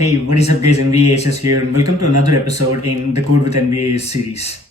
Hey, what is up guys, NBA Aces here and welcome to another episode in the Code with NBA series.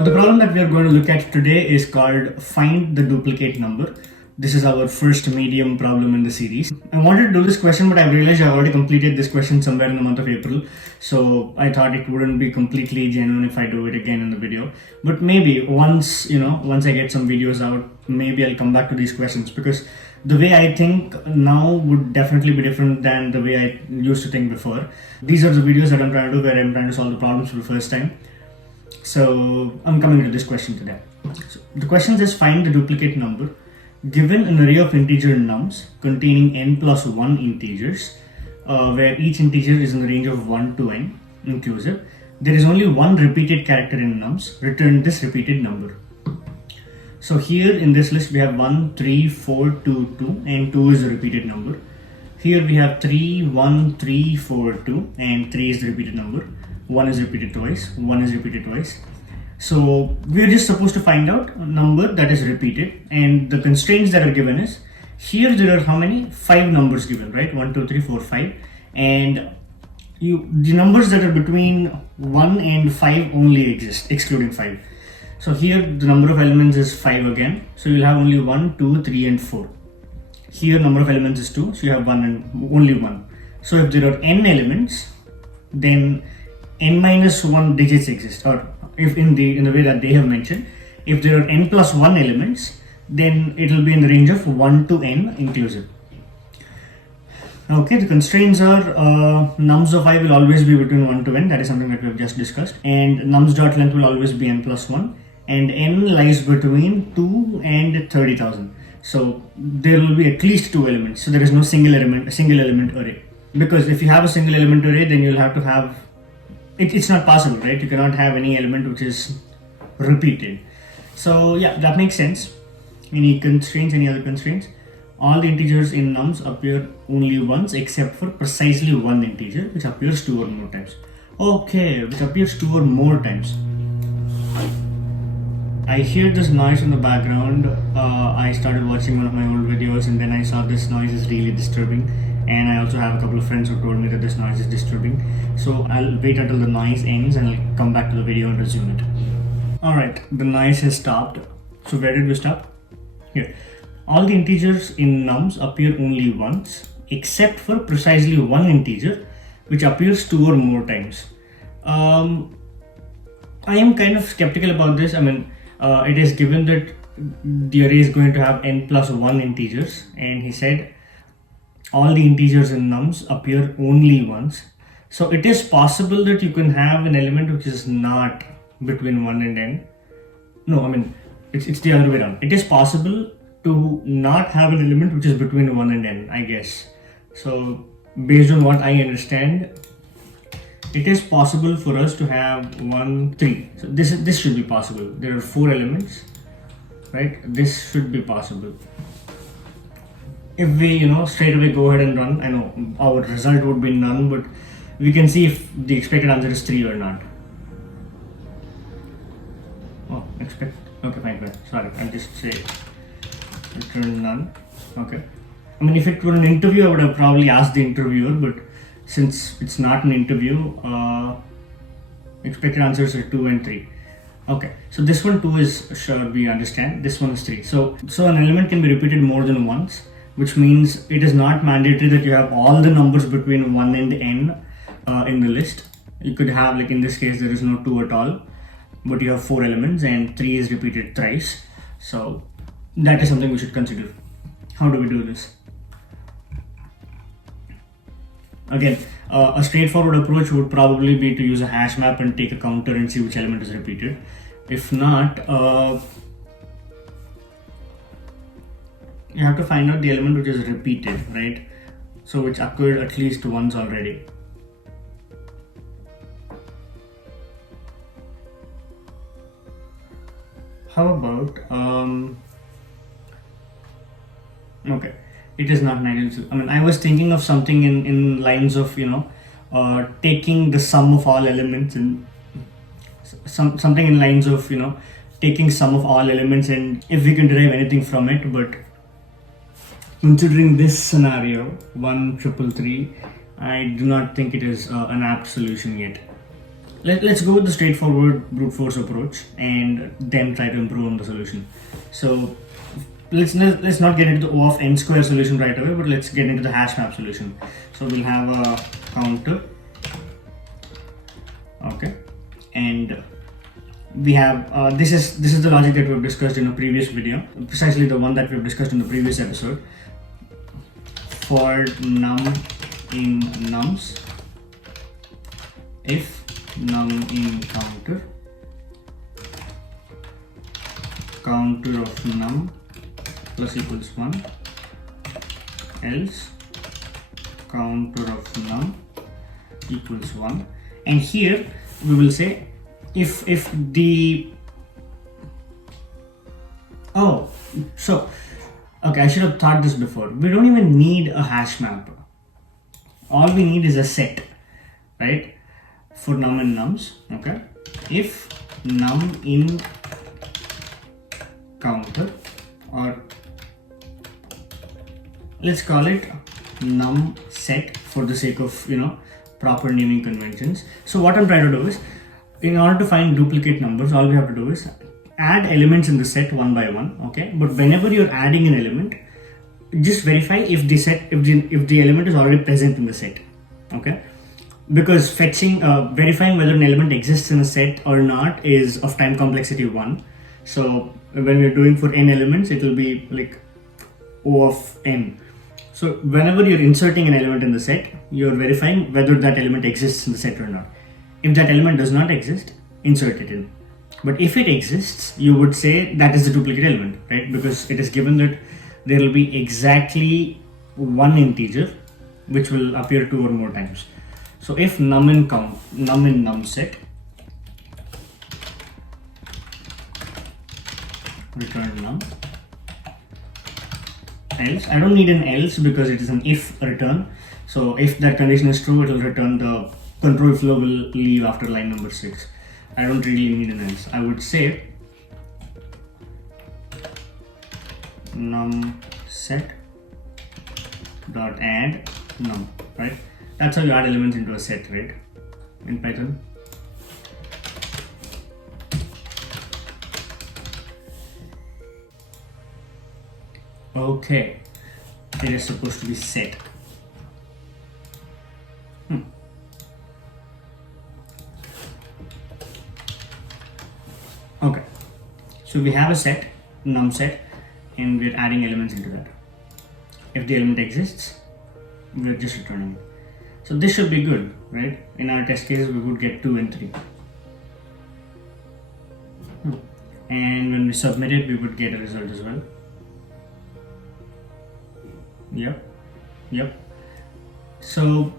The problem that we are going to look at today is called find the duplicate number. This is our first medium problem in the series. I wanted to do this question, but I realized I already completed this question somewhere in the month of April. So I thought it wouldn't be completely genuine if I do it again in the video. But maybe once I get some videos out, maybe I'll come back to these questions, because the way I think now would definitely be different than the way I used to think before. These are the videos that I'm trying to do where I'm trying to solve the problems for the first time. So I'm coming to this question today. So the question says find the duplicate number given an array of integer nums containing n plus 1 integers, where each integer is in the range of 1 to n inclusive. There is only one repeated character in nums. Return this repeated number. So here in this list we have 1, 3, 4, 2, 2 and 2 is the repeated number. Here we have 3, 1, 3, 4, 2 and 3 is the repeated number. 1 is repeated twice, 1 is repeated twice. So we're just supposed to find out a number that is repeated, and the constraints that are given is, here there are how many? 5 numbers given, right? 1, 2, 3, 4, 5. And the numbers that are between 1 and 5 only exist, excluding 5. So here the number of elements is 5 again. So you'll have only 1, 2, 3 and 4. Here number of elements is 2, so you have 1 and only 1. So if there are n elements, then n minus 1 digits exist, or if in the way that they have mentioned, if there are n plus 1 elements, then it will be in the range of 1 to n inclusive. Okay, the constraints are nums of I will always be between 1 to n, that is something that we have just discussed, and nums dot length will always be n plus 1, and n lies between 2 and 30,000. So there will be at least 2 elements, so there is no single element array, because if you have a single element array, then you'll have to have it's not possible, right? You cannot have any element which is repeated. So yeah, that makes sense. Any constraints, any other constraints? All the integers in nums appear only once except for precisely one integer which appears 2 or more times. Okay, which appears 2 or more times. I hear this noise in the background. I started watching one of my old videos and then I saw this noise is really disturbing. And I also have a couple of friends who told me that this noise is disturbing. So I'll wait until the noise ends and I'll come back to the video and resume it. Alright, the noise has stopped. So where did we stop? Here. All the integers in nums appear only once, except for precisely one integer, which appears 2 or more times. I am kind of skeptical about this. I mean, it is given that the array is going to have n plus 1 integers, and he said all the integers in nums appear only once. So it is possible that you can have an element which is not between 1 and n. No, I mean, it's the other way around. It is possible to not have an element which is between 1 and n, I guess. So based on what I understand, it is possible for us to have 1, 3. So this should be possible. There are 4 elements, right? This should be possible. If we, straight away go ahead and run, I know our result would be none, but we can see if the expected answer is 3 or not. Oh, okay, fine. Sorry, I'll just say return none. Okay. I mean, if it were an interview, I would have probably asked the interviewer, but since it's not an interview, expected answers are 2 and 3. Okay, so this one 2 is sure, we understand. This one is 3. So an element can be repeated more than once, which means it is not mandatory that you have all the numbers between 1 and n in the list. You could have, like in this case, there is no 2 at all, but you have 4 elements and 3 is repeated thrice. So that is something we should consider. How do we do this? Again, a straightforward approach would probably be to use a hash map and take a counter and see which element is repeated. If not, you have to find out the element which is repeated, right? So which occurred at least once already. How about, okay, it is not 9. I mean, I was thinking of something in lines of, taking the sum of all elements and something in lines of, taking sum of all elements and if we can derive anything from it, but considering this scenario, 1,333, I do not think it is an apt solution yet. Let's go with the straightforward brute force approach and then try to improve on the solution. So let's not get into the O of n square solution right away, but let's get into the hash map solution. So we'll have a counter, okay, and we have this is the logic that we've discussed in a previous video, precisely the one that we've discussed in the previous episode. For num in nums, if num in counter of num plus equals 1, else counter of num equals 1. And here we will say if the okay, I should have thought this before. We don't even need a hash map. All we need is a set, right? For num and nums, okay? If num in counter, or let's call it num set for the sake of, proper naming conventions. So what I'm trying to do is, in order to find duplicate numbers, all we have to do is add elements in the set one by one, okay? But whenever you're adding an element, just verify if the element is already present in the set, okay? Because verifying whether an element exists in a set or not is of time complexity 1. So when we're doing for n elements, it will be like O of n. So whenever you're inserting an element in the set, you're verifying whether that element exists in the set or not. If that element does not exist, insert it in. But if it exists, you would say that is the duplicate element, right? Because it is given that there will be exactly one integer which will appear 2 or more times. So if num in num set return num, else, I don't need an else because it is an if return. So if that condition is true, it will return the control flow will leave after line number 6. I don't really need an else. I would say num set dot add num, right? That's how you add elements into a set, right? In Python. Okay, it is supposed to be set. Okay, so we have a set, num set, and we're adding elements into that. If the element exists, we're just returning it. So this should be good, right? In our test cases, we would get 2 and 3. And when we submit it, we would get a result as well. Yep. So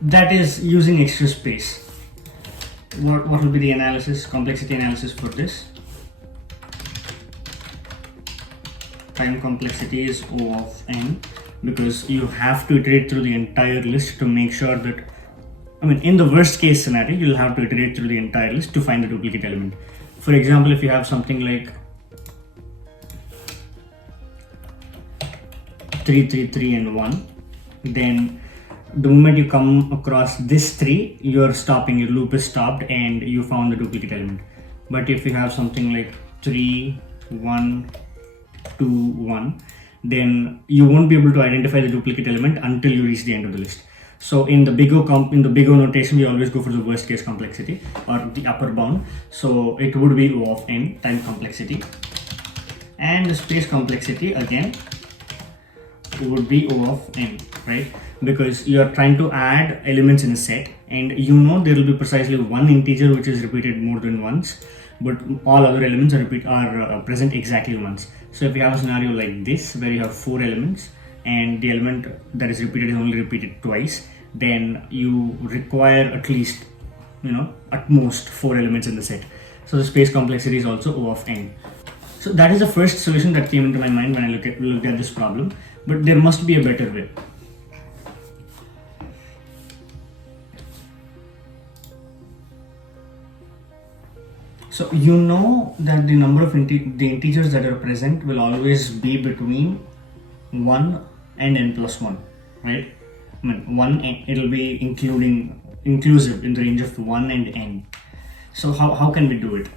that is using extra space. What will be the complexity analysis for this? Time complexity is O of n, because you have to iterate through the entire list to make sure that, in the worst case scenario, you'll have to iterate through the entire list to find the duplicate element. For example, if you have something like 3, 3, 3 and 1, then the moment you come across this 3, your loop is stopped and you found the duplicate element. But if you have something like 3, 1, 2, 1, then you won't be able to identify the duplicate element until you reach the end of the list. So in the big O notation, we always go for the worst case complexity or the upper bound. So it would be O of n, time complexity, and the space complexity again would be O of n, right? Because you are trying to add elements in a set, and there will be precisely one integer which is repeated more than once, but all other elements are present exactly once. So if you have a scenario like this where you have 4 elements and the element that is repeated is only repeated twice, then you require at least, at most 4 elements in the set. So the space complexity is also O of n. So that is the first solution that came into my mind when I looked at this problem, but there must be a better way. So you know that the number of the integers that are present will always be between 1 and n plus 1, right? I mean 1, it'll be inclusive in the range of 1 and n. So how can we do it?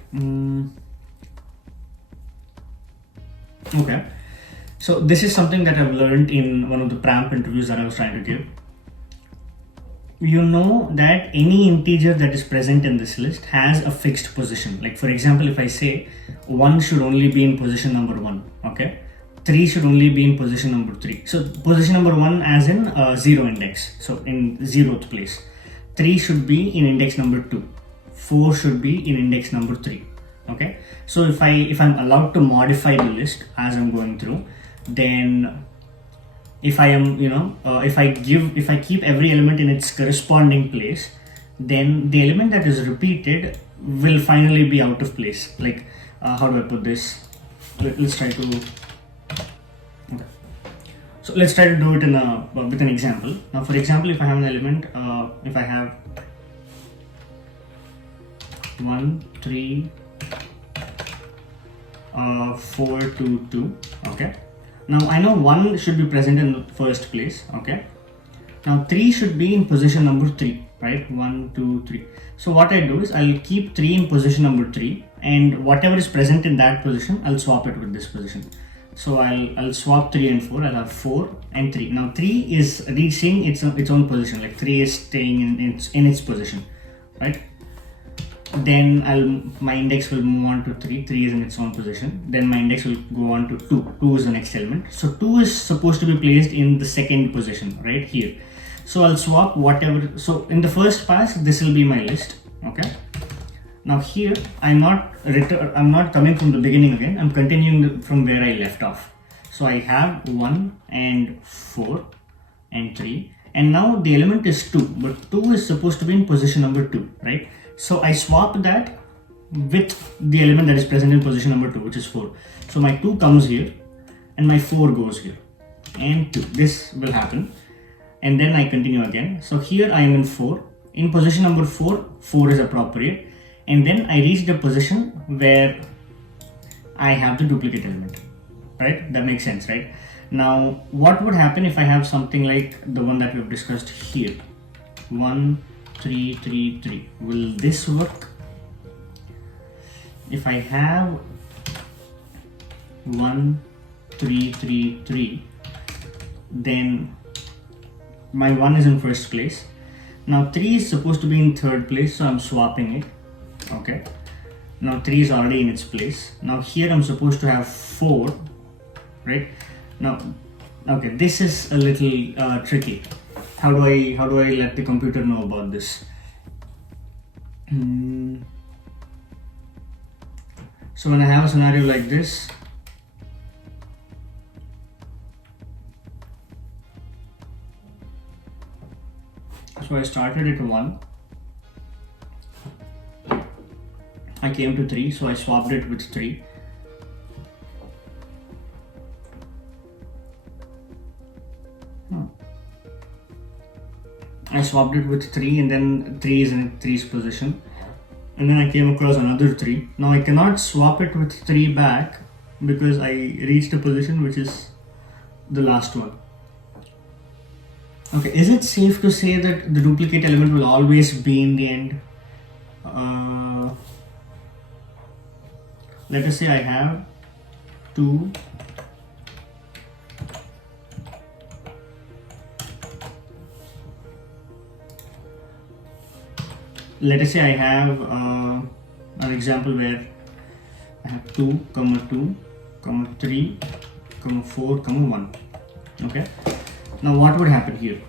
Okay, so this is something that I've learned in one of the PRAMP interviews that I was trying to give. You know that any integer that is present in this list has a fixed position. Like for example, if I say 1 should only be in position number 1, okay, 3 should only be in position number 3. So position number 1 as in 0 index, so in 0th place. 3 should be in index number 2. 4 should be in index number 3. Okay, so if I'm allowed to modify the list as I'm going through, then if I am, if I keep every element in its corresponding place, then the element that is repeated will finally be out of place. Like how do I put this? Let's try to. Okay. So let's try to do it with an example. Now, for example, if I have an element, if I have 1, 3, 4, 2, 2. Okay. Now I know 1 should be present in the first place, okay. Now 3 should be in position number 3, right? 1, 2, 3. So what I do is I'll keep 3 in position number 3, and whatever is present in that position, I'll swap it with this position. So I'll swap 3 and 4. I'll have 4 and 3. Now 3 is reaching its own position, like 3 is staying in its position, right? Then my index will move on to 3. 3 is in its own position. Then my index will go on to 2. 2 is the next element. So 2 is supposed to be placed in the second position, right here. So I'll swap whatever. So in the first pass, this will be my list. Okay. Now here, I'm not coming from the beginning again. I'm continuing from where I left off. So I have 1 and 4 and 3. And now the element is 2, but 2 is supposed to be in position number 2, right? So I swap that with the element that is present in position number 2, which is 4. So my 2 comes here and my 4 goes here and 2. This will happen. And then I continue again. So here I am in 4. In position number 4, 4 is appropriate. And then I reach the position where I have the duplicate element, right? That makes sense, right? Now, what would happen if I have something like the one that we've discussed here? 1, 3, 3, 3. Will this work? If I have 1, 3, 3, 3, then my 1 is in first place. Now 3 is supposed to be in third place, so I'm swapping it. Okay. Now 3 is already in its place. Now here I'm supposed to have 4, right? Now, okay, this is a little tricky. How do I let the computer know about this? So when I have a scenario like this, so I started at 1, I came to 3, so I swapped it with 3. I swapped it with 3, and then 3 is in 3's position. And then I came across another 3. Now I cannot swap it with 3 back because I reached a position which is the last one. Okay, is it safe to say that the duplicate element will always be in the end? Let us say I have 2, let us say I have an example where I have 2, 2, 3, 4, 1. Okay. Now what would happen here?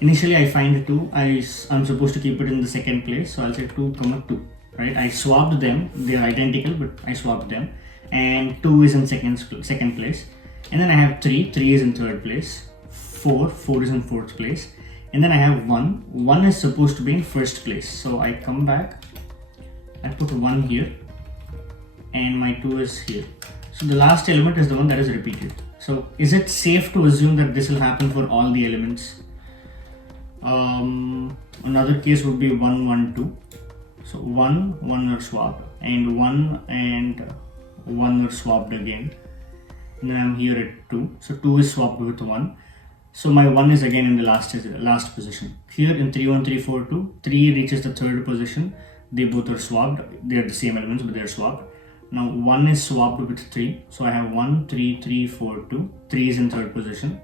Initially I find 2, I'm supposed to keep it in the second place, so I'll say 2, 2, right? I swapped them, they are identical, but I swapped them, and 2 is in second place, and then I have 3 is in third place, 4 is in fourth place, and then I have 1 is supposed to be in first place. So I come back, I put 1 here, and my 2 is here. So the last element is the one that is repeated. So is it safe to assume that this will happen for all the elements? Another case would be 1, 1, 2. So 1 are swapped, and 1 and 1 are swapped again. And then I'm here at 2. So 2 is swapped with 1. So my 1 is again in the last position. Here in 3 1 3 4 2, 3 reaches the third position. They both are swapped. They are the same elements, but they are swapped. Now 1 is swapped with 3. So I have 1 3 3 4 2. 3 is in third position,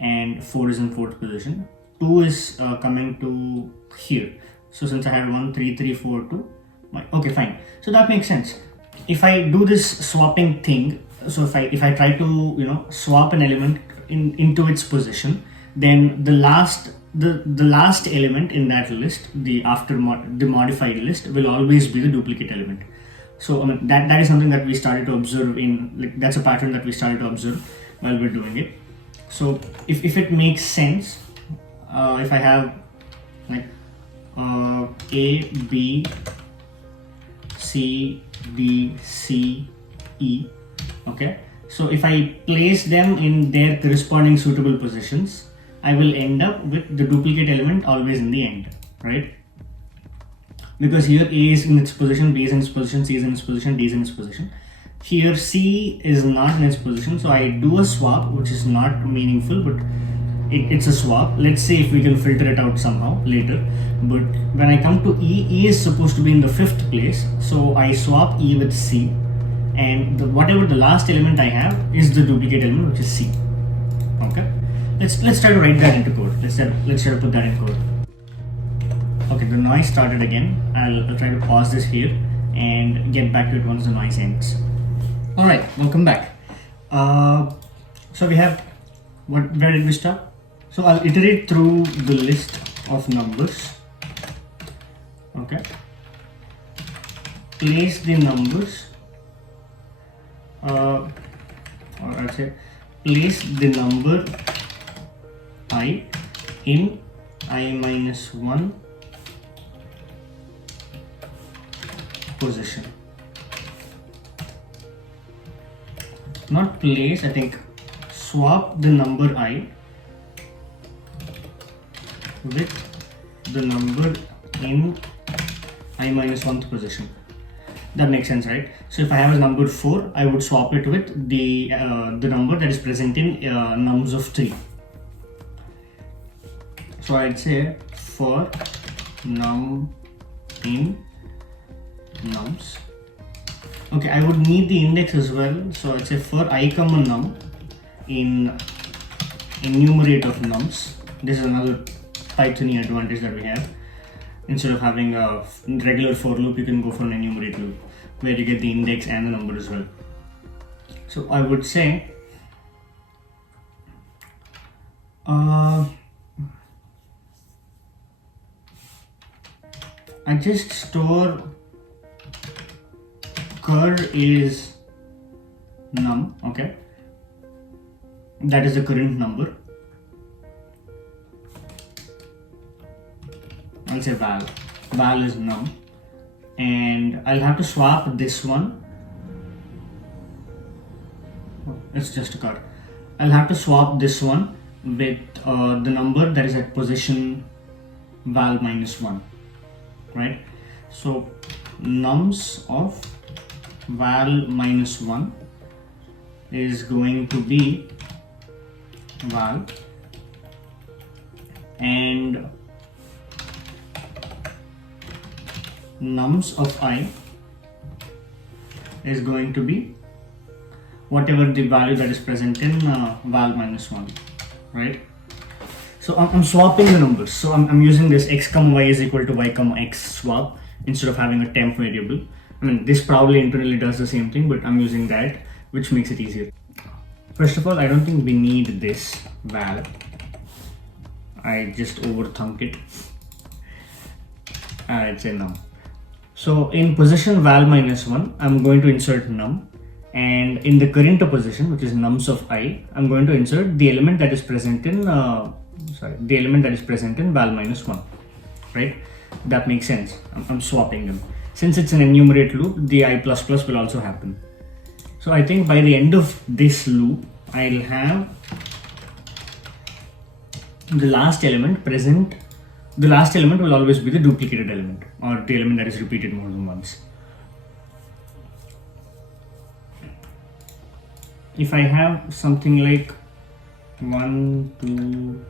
and 4 is in fourth position. 2 is coming to here. So since I had 1 3 3 4 2, okay, fine. So that makes sense. If I do this swapping thing, so if I try to swap an element into its position, then the last element in that list, the modified list, will always be the duplicate element. So I mean, that is something that we started to observe that's a pattern that we started to observe while we're doing it. So if it makes sense, if I have like A, B, C, D, C, E, okay, so if I place them in their corresponding suitable positions, I will end up with the duplicate element always in the end, right? Because here A is in its position, B is in its position, C is in its position, D is in its position. Here C is not in its position, so I do a swap, which is not meaningful, but it's a swap. Let's see if we can filter it out somehow later. But when I come to E, E is supposed to be in the 5th place, so I swap E with C, and whatever the last element I have is the duplicate element, which is C. Okay, let's try to write that into code. Let's try to put that in code. Okay, the noise started again. I'll try to pause this here and get back to it once the noise ends. All right, welcome back. So we have where did we start? So I'll iterate through the list of numbers. Okay, place the numbers, or I'll say place the number I in I-1 position. Not place, I think swap the number I with the number in I-1th position. That makes sense, right? So if I have a number 4, I would swap it with the number that is present in nums of 3. So I'd say for num in nums. Okay, I would need the index as well. So I'd say for I comma num in enumerate of nums. This is another Python advantage that we have. Instead of having a regular for loop, you can go for an enumerate loop where you get the index and the number as well. So I would say I just store cur is num, okay, that is the current number. I'll say val is num, and I'll have to swap this one. It's just a cur. I'll have to swap this one with the number that is at position val -1, right? So nums of val -1 is going to be val, and nums of I is going to be whatever the value that is present in val -1, right? So I'm swapping the numbers. So I'm using this x comma y is equal to y comma x swap instead of having a temp variable. I mean, this probably internally does the same thing, but I'm using that, which makes it easier. First of all, I don't think we need this val. I just overthunk it. I'd say num. So in position val -1, I'm going to insert num, and in the current position, which is nums of I, I'm going to insert the element that is present in val -1, right? That makes sense. I'm swapping them. Since it's an enumerate loop, the I++ will also happen. So I think by the end of this loop, I'll have the last element present the last element will always be the duplicated element, or the element that is repeated more than once. If I have something like 1, 2,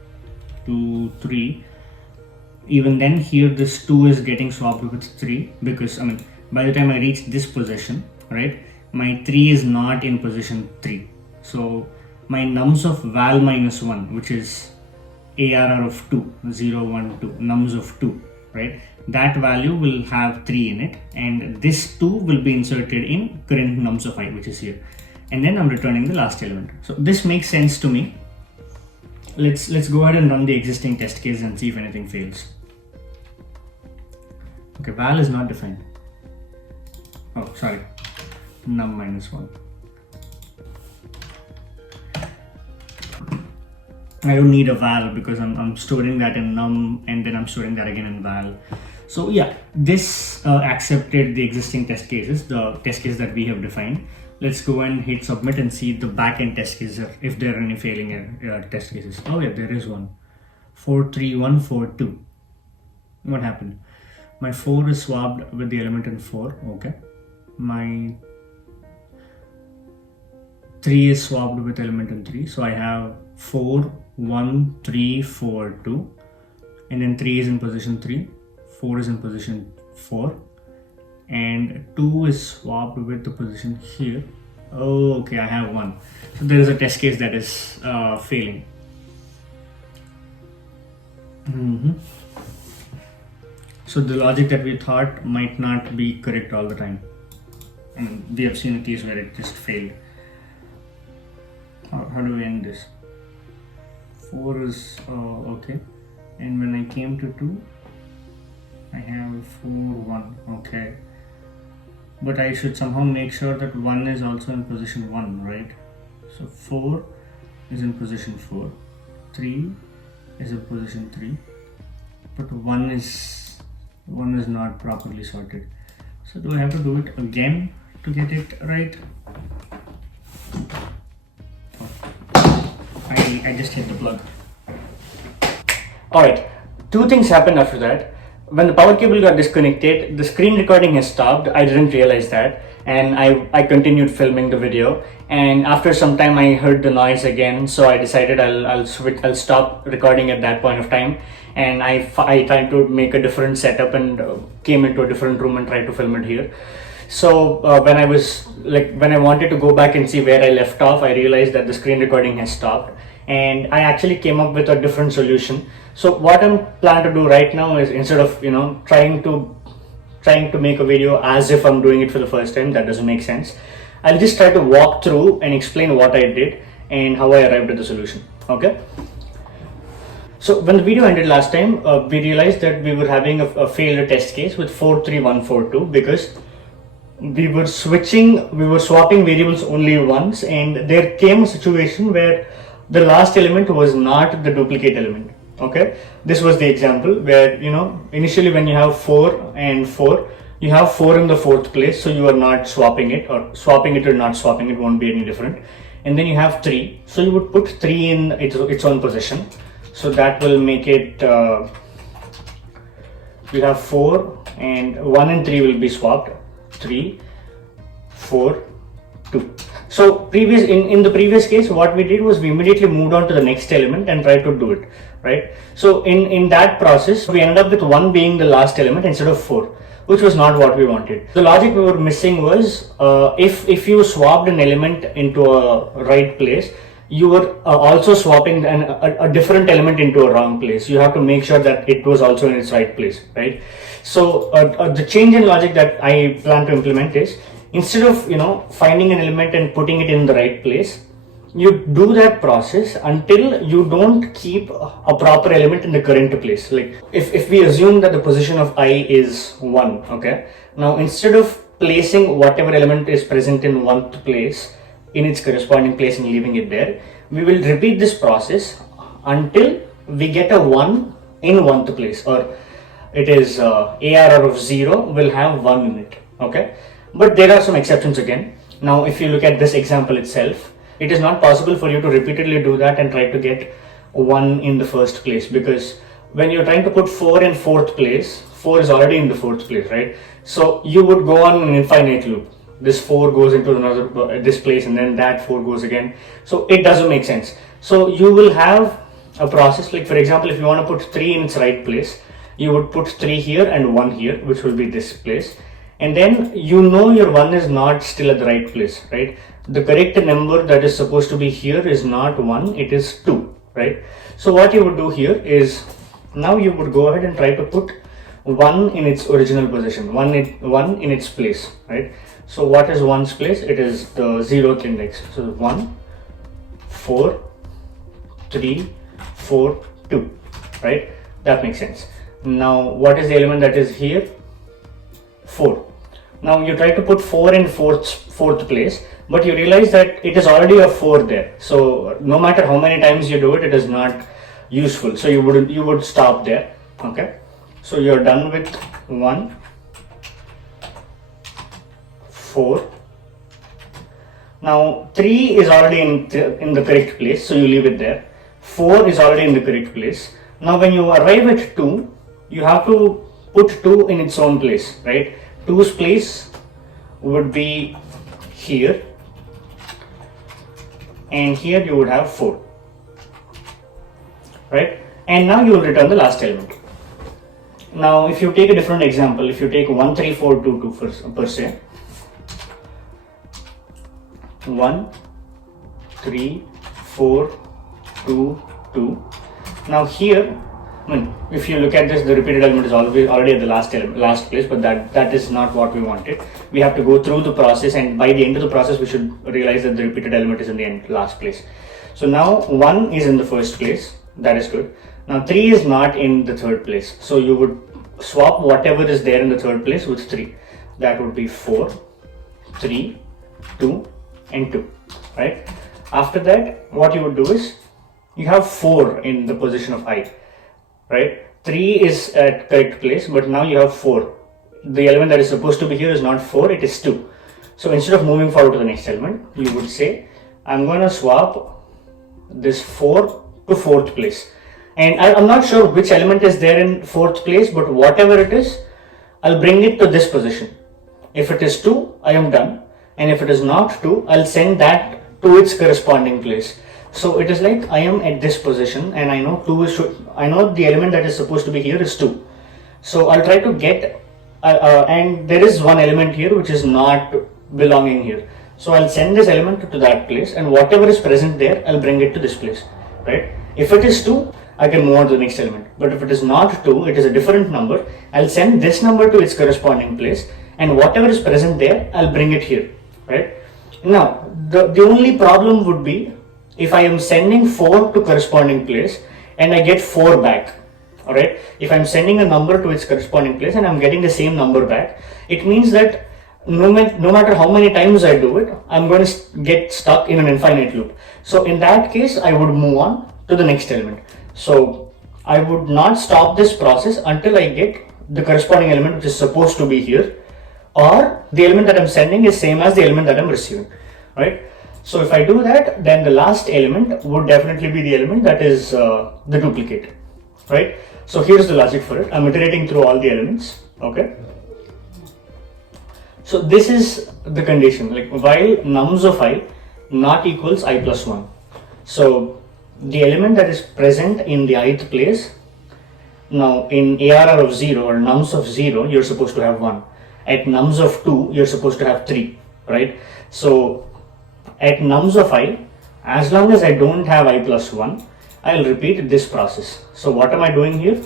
2, 3, even then here this 2 is getting swapped with 3, because by the time I reach this position, right, my 3 is not in position 3. So my nums of val minus 1, which is ARR of 2, 0, 1, 2, nums of 2, right, that value will have 3 in it, and this 2 will be inserted in current nums of I, which is here, and then I'm returning the last element. So this makes sense to me. Let's go ahead and run the existing test case and see if anything fails. Okay, val is not defined. Oh, sorry, num minus 1. I don't need a val because I'm storing that in num, and then I'm storing that again in val. So yeah, this accepted the existing test cases, the test case that we have defined. Let's go and hit submit and see the backend test cases, if there are any failing test cases. Oh yeah, there is one. 43142. What happened? My 4 is swapped with the element in 4. Okay. My 3 is swapped with element in 3. So I have 4, 1, 3, 4, 2. And then 3 is in position 3. 4 is in position 4. And 2 is swapped with the position here. Oh, okay, I have 1. So there is a test case that is failing. So the logic that we thought might not be correct all the time. We have seen a case where it just failed. How do we end this? 4 is okay. And when I came to 2, I have 4, 1. Okay. But I should somehow make sure that 1 is also in position 1, right? So 4 is in position 4, 3 is in position 3, but 1 is not properly sorted. So do I have to do it again to get it right? I just hit the plug. Alright, two things happened after that. When the power cable got disconnected, the screen recording has stopped. I didn't realize that, and I continued filming the video. And after some time, I heard the noise again, so I decided I'll stop recording at that point of time. And I tried to make a different setup and came into a different room and tried to film it here. So when I wanted to go back and see where I left off, I realized that the screen recording has stopped, and I actually came up with a different solution. So what I'm planning to do right now is, instead of trying to make a video as if I'm doing it for the first time, that doesn't make sense. I'll just try to walk through and explain what I did and how I arrived at the solution. Okay. So when the video ended last time, we realized that we were having a failure test case with 43142 because we were swapping variables only once, and there came a situation where the last element was not the duplicate element. Okay, this was the example where initially when you have 4 and 4, you have 4 in the 4th place, so you are not swapping it, or swapping it or not swapping it won't be any different. And then you have 3, so you would put 3 in its own position, so that will make it we have 4 and 1 and 3 will be swapped. 3, 4, 2. So in the previous case, what we did was we immediately moved on to the next element and tried to do it, right? So in that process, we ended up with 1 being the last element instead of 4, which was not what we wanted. The logic we were missing was if you swapped an element into a right place, you were also swapping a different element into a wrong place. You have to make sure that it was also in its right place, right? So the change in logic that I plan to implement is, instead of finding an element and putting it in the right place, you do that process until you don't keep a proper element in the current place. Like if we assume that the position of I is 1, okay, now instead of placing whatever element is present in 1th place in its corresponding place and leaving it there, we will repeat this process until we get a 1 in 1th place, or it is ARR of 0 will have 1 in it. Okay, but there are some exceptions again. Now if you look at this example itself, it is not possible for you to repeatedly do that and try to get 1 in the first place, because when you're trying to put 4 in fourth place, 4 is already in the fourth place, right? So you would go on an infinite loop. This 4 goes into another this place, and then that 4 goes again. So it doesn't make sense. So you will have a process, like for example, if you want to put 3 in its right place, you would put 3 here and 1 here, which will be this place. And then you know your 1 is not still at the right place, right? The correct number that is supposed to be here is not 1, it is 2, right? So what you would do here is, now you would go ahead and try to put 1 in its original position, 1 in its place, right? So what is 1's place? It is the 0th index. So 1, 4, 3, 4, 2, right? That makes sense. Now what is the element that is here? 4. Now you try to put 4 in fourth place, but you realize that it is already a 4 there. So no matter how many times you do it, it is not useful. So you would stop there. Okay. So you're done with 1, 4. Now 3 is already in the correct place, so you leave it there. 4 is already in the correct place. Now when you arrive at 2, you have to put 2 in its own place, right? 2's place would be here, and here you would have 4, right? And now you will return the last element. Now if you take a different example, if you take 1, 3, 4, 2, 2 per se, 1, 3, 4, 2, 2. Now here, if you look at this, the repeated element is already at the last place, but that is not what we wanted. We have to go through the process, and by the end of the process we should realize that the repeated element is in the last place. So now 1 is in the first place, that is good. Now 3 is not in the third place, so you would swap whatever is there in the third place with 3. That would be 4, 3, 2 and 2, right? After that, what you would do is, you have 4 in the position of I, right? 3 is at correct place, but now you have 4. The element that is supposed to be here is not 4, it is 2. So instead of moving forward to the next element, you would say, I'm going to swap this 4 to fourth place. And I'm not sure which element is there in fourth place, but whatever it is, I'll bring it to this position. If it is 2, I am done. And if it is not 2, I'll send that to its corresponding place. So it is like I am at this position, and I know I know the element that is supposed to be here is 2. So I'll try to get, and there is one element here which is not belonging here. So I'll send this element to that place, and whatever is present there, I'll bring it to this place, right? If it is 2, I can move on to the next element. But if it is not 2, it is a different number, I'll send this number to its corresponding place, and whatever is present there, I'll bring it here, right? Now, the only problem would be if I am sending 4 to corresponding place and I get 4 back, alright? If I'm sending a number to its corresponding place and I'm getting the same number back, it means that no matter how many times I do it, I'm going to get stuck in an infinite loop. So in that case, I would move on to the next element. So I would not stop this process until I get the corresponding element which is supposed to be here, or the element that I'm sending is same as the element that I'm receiving, right? So if I do that, then the last element would definitely be the element that is the duplicate, right? So here's the logic for it. I'm iterating through all the elements, okay? So this is the condition, like while nums of I not equals I plus 1. So the element that is present in the ith place, now in ARR of 0 or nums of 0, you're supposed to have 1. At nums of 2, you're supposed to have 3, right? So at nums of I, as long as I don't have I plus 1, I'll repeat this process. So what am I doing here?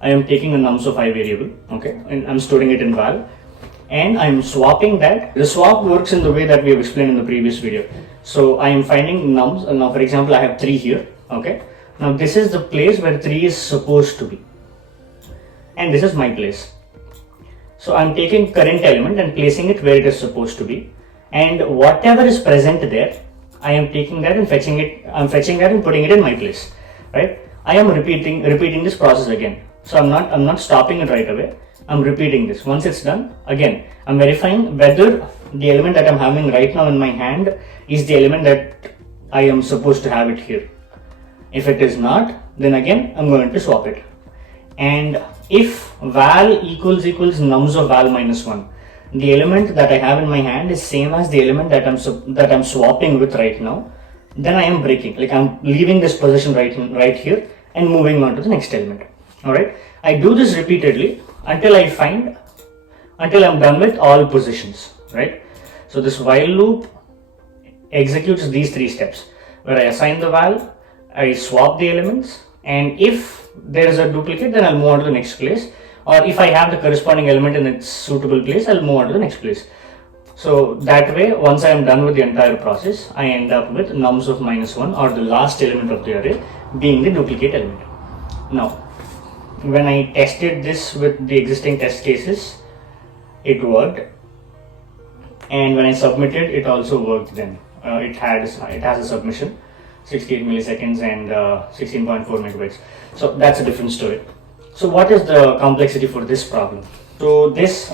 I am taking a nums of I variable, okay, and I'm storing it in val, and I'm swapping that. The swap works in the way that we have explained in the previous video. So I am finding nums, now for example, I have 3 here, okay. Now this is the place where 3 is supposed to be, and this is my place. So I'm taking current element and placing it where it is supposed to be, and whatever is present there, I am taking that and fetching it. I'm fetching that and putting it in my place, right? I am repeating this process again. So I'm not stopping it right away. I'm repeating this. Once it's done, again, I'm verifying whether the element that I'm having right now in my hand is the element that I am supposed to have it here. If it is not, then again I'm going to swap it. And if val equals nums of val minus 1, the element that I have in my hand is same as the element that I'm swapping with right now, then I am breaking. Like I'm leaving this position right here and moving on to the next element. Alright, I do this repeatedly until I'm done with all positions, right? So this while loop executes these 3 steps where I assign the val, I swap the elements, and if there is a duplicate, then I'll move on to the next place, or if I have the corresponding element in its suitable place, I'll move on to the next place. So that way, once I am done with the entire process, I end up with nums of minus 1, or the last element of the array being the duplicate element. Now, when I tested this with the existing test cases, it worked, and when I submitted, it also worked then. It has a submission, 68 milliseconds and 16.4 megabytes. So that's a different story. So what is the complexity for this problem? So this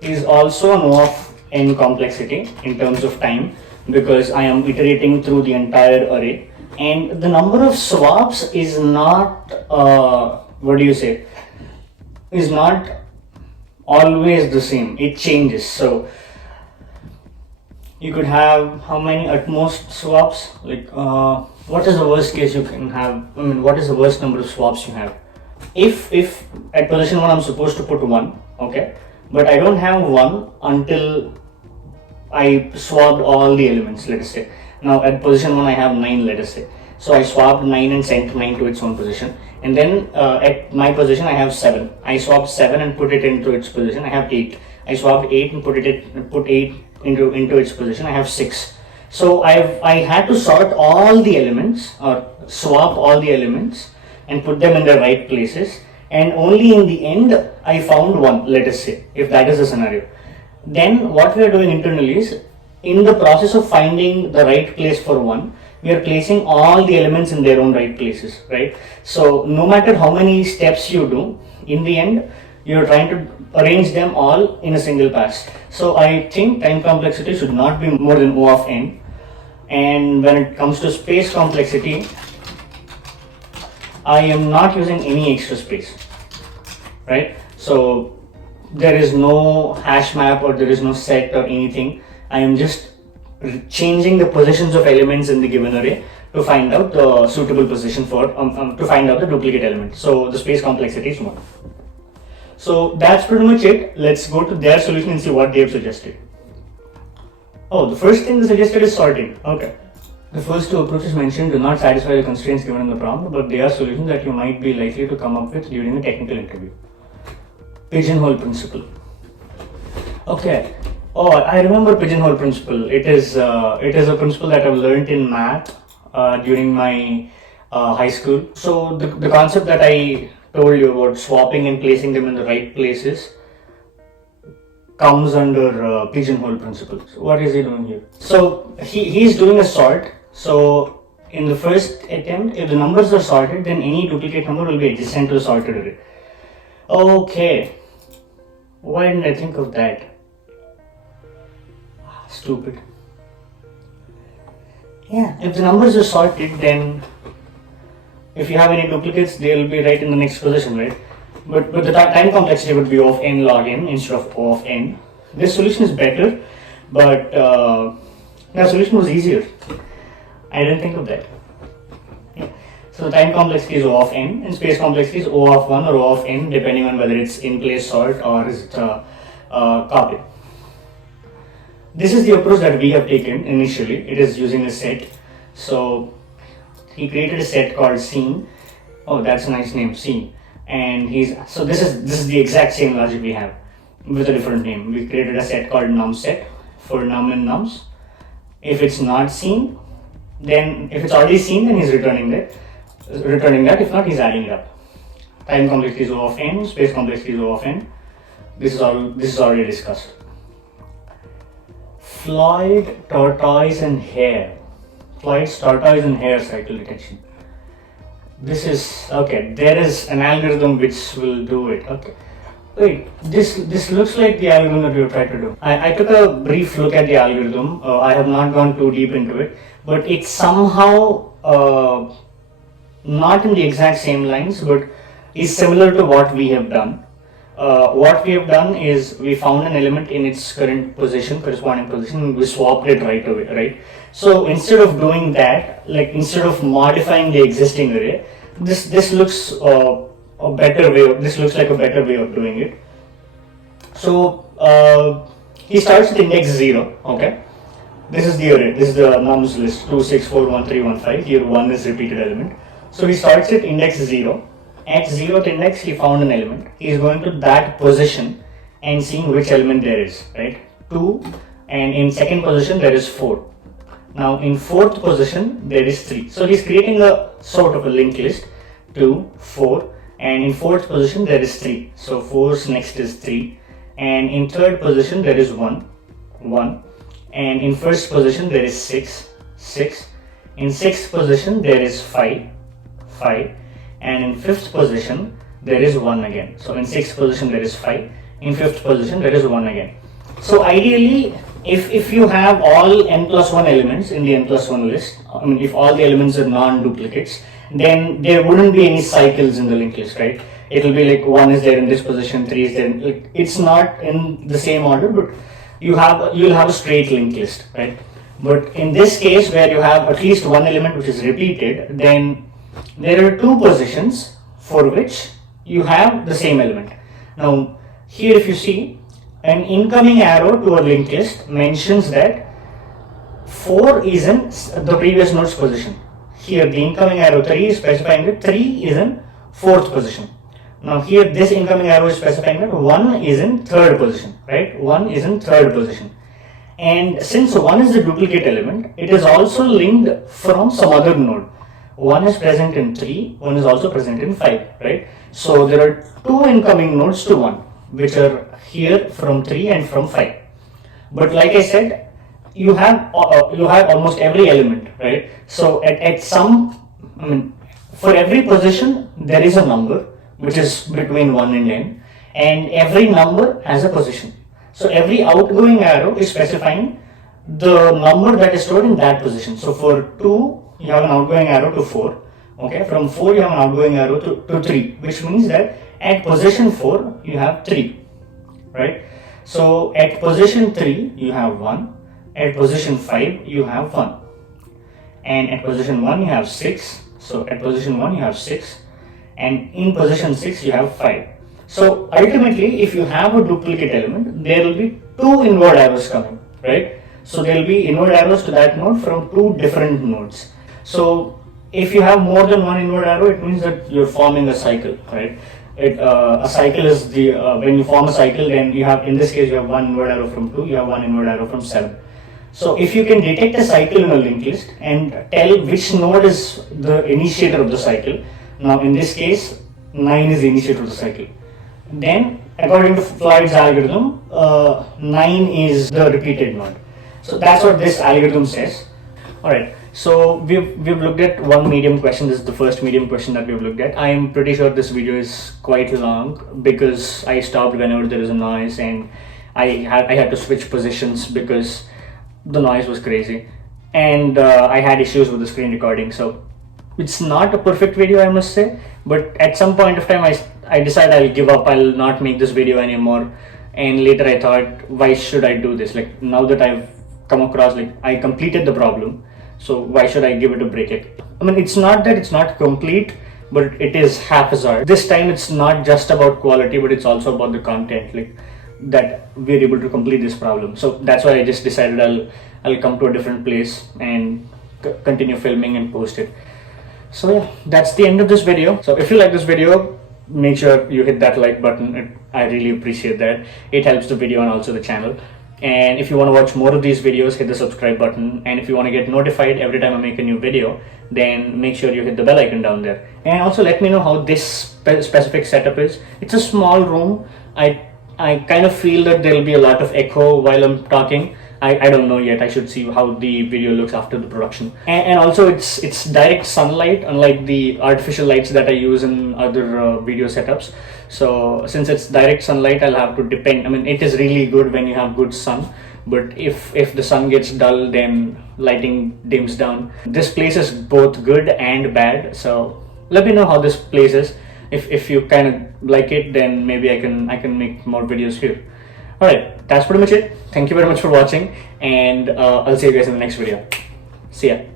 is also an O of n complexity in terms of time, because I am iterating through the entire array, and the number of swaps is not is not always the same. It changes. So you could have how many at most swaps? Like what is the worst case you can have? I mean, what is the worst number of swaps you have? If at position 1 I'm supposed to put 1, okay, but I don't have 1 until I swapped all the elements, let us say. Now at position 1 I have 9, let us say. So I swapped 9 and sent 9 to its own position, and then at my position I have 7. I swapped 7 and put it into its position, I have 8. I swapped 8 and put 8 into its position, I have 6. So I had to sort all the elements, or swap all the elements and put them in the right places, and only in the end I found 1, let us say, if that is the scenario. Then what we are doing internally is, in the process of finding the right place for 1, we are placing all the elements in their own right places, right? So no matter how many steps you do, in the end you're trying to arrange them all in a single pass. So I think time complexity should not be more than O of n. And when it comes to space complexity, I am not using any extra space, right? So there is no hash map, or there is no set or anything. I am just changing the positions of elements in the given array to find out the suitable position for to find out the duplicate element. So the space complexity is 1. So that's pretty much it. Let's go to their solution and see what they have suggested. Oh, the first thing they suggested is sorting. Okay. The first 2 approaches mentioned do not satisfy the constraints given in the problem, but they are solutions that you might be likely to come up with during a technical interview. Pigeonhole principle. Okay. Oh, I remember pigeonhole principle. It is a principle that I've learned in math during my high school. So the concept that I told you about swapping and placing them in the right places comes under pigeonhole principle. So what is he doing here? So he's doing a sort. So in the first attempt, if the numbers are sorted, then any duplicate number will be adjacent to the sorted array. Okay. Why didn't I think of that? Stupid. Yeah, if the numbers are sorted, then if you have any duplicates, they will be right in the next position, right? But the time complexity would be O of n log n instead of O of n. This solution is better, but the solution was easier. I didn't think of that. Yeah. So the time complexity is O of n, and space complexity is O of 1 or O of n, depending on whether it's in place sort or is it copy. This is the approach that we have taken initially. It is using a set. So he created a set called scene. Oh, that's a nice name, scene. And this is the exact same logic we have with a different name. We created a set called num set for num and nums. If it's not seen, then if it's already seen, then he's returning that. If not, he's adding it up. Time complexity is O of n, space complexity is O of n. This is already discussed. Floyd, tortoise and hare. Floyd's tortoise and hare cycle detection. This is okay. There is an algorithm which will do it. Okay. Wait, this looks like the algorithm that we tried to do. I took a brief look at the algorithm. I have not gone too deep into it, but it's somehow not in the exact same lines, but is similar to what we have done. What we have done is we found an element in its current position, corresponding position, and we swapped it right away, right? So instead of doing that, like instead of modifying the existing array, this looks a better way. This looks like a better way of doing it. So he starts with index 0. Okay, this is the array. This is the nums list 2, 6, 4, 1, 3, 1, 5. Here 1 is repeated element. So he starts with index 0. At 0th index, he found an element. He is going to that position and seeing which element there is, right? 2, and in second position there is 4. Now in fourth position there is 3. So he's creating a sort of a linked list 2, 4, and in fourth position there is 3. So 4's next is 3, and in third position there is 1, 1, and in first position there is 6, 6. In sixth position there is 5, 5, and in fifth position there is 1 again. So in sixth position there is 5, in fifth position there is 1 again. So ideally, if you have all n plus 1 elements in the n plus 1 list, I mean if all the elements are non-duplicates, then there wouldn't be any cycles in the linked list, right? It will be like 1 is there in this position, 3 is there, like, it's not in the same order, but you'll have a straight linked list, right? But in this case where you have at least one element which is repeated, then there are two positions for which you have the same element. Now here if you see, an incoming arrow to a linked list mentions that 4 is in the previous node's position. Here the incoming arrow 3 is specifying that 3 is in fourth position. Now here this incoming arrow is specifying that 1 is in third position, right? 1 is in third position. And since 1 is the duplicate element, it is also linked from some other node. 1 is present in 3, 1 is also present in 5, right? So there are two incoming nodes to 1, which are here from 3 and from 5. But like I said, you have almost every element, right? So at some, I mean, for every position there is a number which is between 1 and n, and every number has a position. So every outgoing arrow is specifying the number that is stored in that position. So for 2, you have an outgoing arrow to 4. Okay, from 4 you have an outgoing arrow to 3, which means that at position 4 you have 3, right? So at position 3 you have 1, at position 5 you have 1, and at position 1 you have 6. So at position 1 you have 6, and in position 6 you have 5. So ultimately, if you have a duplicate element, there will be two inward arrows coming, right? So there will be inward arrows to that node from two different nodes. So if you have more than one inward arrow, it means that you're forming a cycle, right? A cycle is when you form a cycle, then you have, in this case, you have one inward arrow from 2, you have one inward arrow from 7. So if you can detect a cycle in a linked list and tell which node is the initiator of the cycle, now in this case, 9 is the initiator of the cycle. Then, according to Floyd's algorithm, 9 is the repeated node. So that's what this algorithm says. Alright, so we've looked at one medium question. This is the first medium question that we've looked at. I am pretty sure this video is quite long because I stopped whenever there is a noise, and I had to switch positions because the noise was crazy, and I had issues with the screen recording. So it's not a perfect video, I must say, but at some point of time I decided I'll give up, I'll not make this video anymore. And later I thought, why should I do this? Like, now that I've come across, like, I completed the problem, so why should I give it a break? I mean, it's not that it's not complete, but it is haphazard. This time it's not just about quality, but it's also about the content, like, that we're able to complete this problem. So that's why I just decided I'll come to a different place and continue filming and post it. So yeah, that's the end of this video. So if you like this video, make sure you hit that like button. I really appreciate that. It helps the video and also the channel. And if you want to watch more of these videos, hit the subscribe button. And if you want to get notified every time I make a new video, then make sure you hit the bell icon down there. And also let me know how this specific setup is. It's a small room. I kind of feel that there will be a lot of echo while I'm talking. I don't know yet. I should see how the video looks after the production. And also it's direct sunlight, unlike the artificial lights that I use in other video setups. So since it's direct sunlight, I'll have to depend. I mean, it is really good when you have good sun, but if the sun gets dull, then lighting dims down. This place is both good and bad, so let me know how this place is. If you kind of like it, then maybe I can make more videos here. Alright, that's pretty much it. Thank you very much for watching, and I'll see you guys in the next video. See ya.